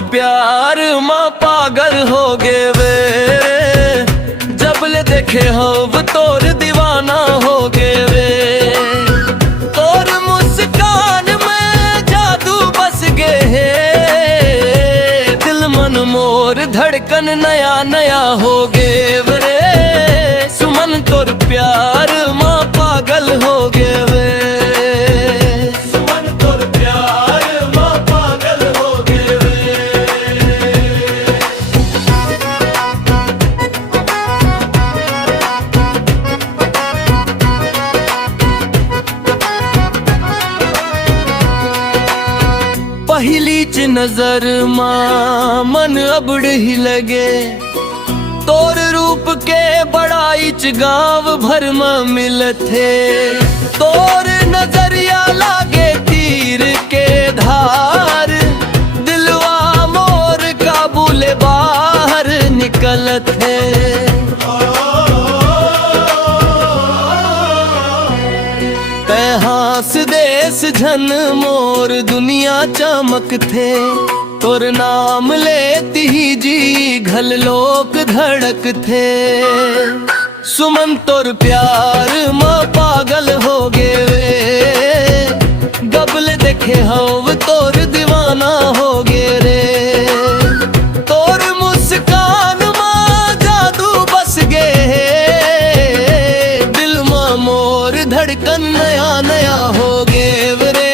प्यार माँ पागल हो गे वे, जबले देखे हव तोर दीवाना हो गे वे। तोर मुस्कान में जादू बस गे है, दिल मन मोर धड़कन नया नया हो गे वे। सुमन तोर प्यार माँ पागल हो गे वे। पहली च नजर मां मन अबड़ ही लगे, तोर रूप के बड़ाई च गाँव भर में मिलथे। तोर नजरिया लागे तीर के धार, दिलवा मोर काबूले बाहर निकलत है। हास देश झन मोर दुनिया चमक थे, तोर नाम लेती ही जी घल लोक धड़क थे। सुमन तोर प्यार माँ पागल हो गे वे, गबल देखे हव तोर दीवाना हो गे रे। तोर मुस्कान माँ जादू बस गे, दिल माँ मोर धड़कन नया नया हो गे रे।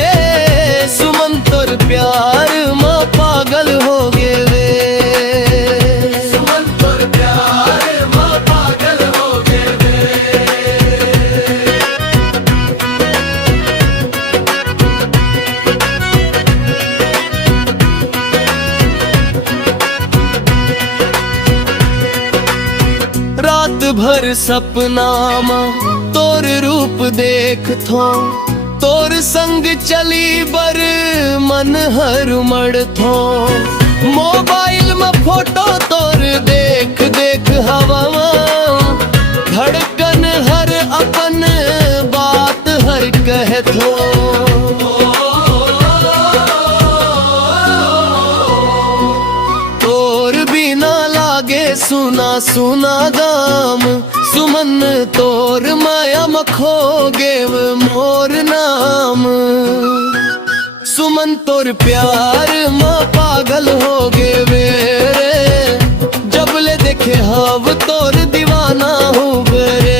सुमन तोर प्यार माँ पागल हो गे वे। सुमन तोर प्यार माँ पागल हो गे वे। रात भर सपना माँ तोर रूप देख थो, तोर संग चली बर मन हर मड़ थो। मोबाइल में फोटो तोर देख देख हवा धड़कन हर अपन बात हर कह थो। तोर बिना लागे सुना सुना गाम, सुमन तोर माया मखो गेव मोर नाम। सुमन तोर प्यार माँ पागल हो गे वे रे, जबले देखे हव तोर दीवाना हो गे रे।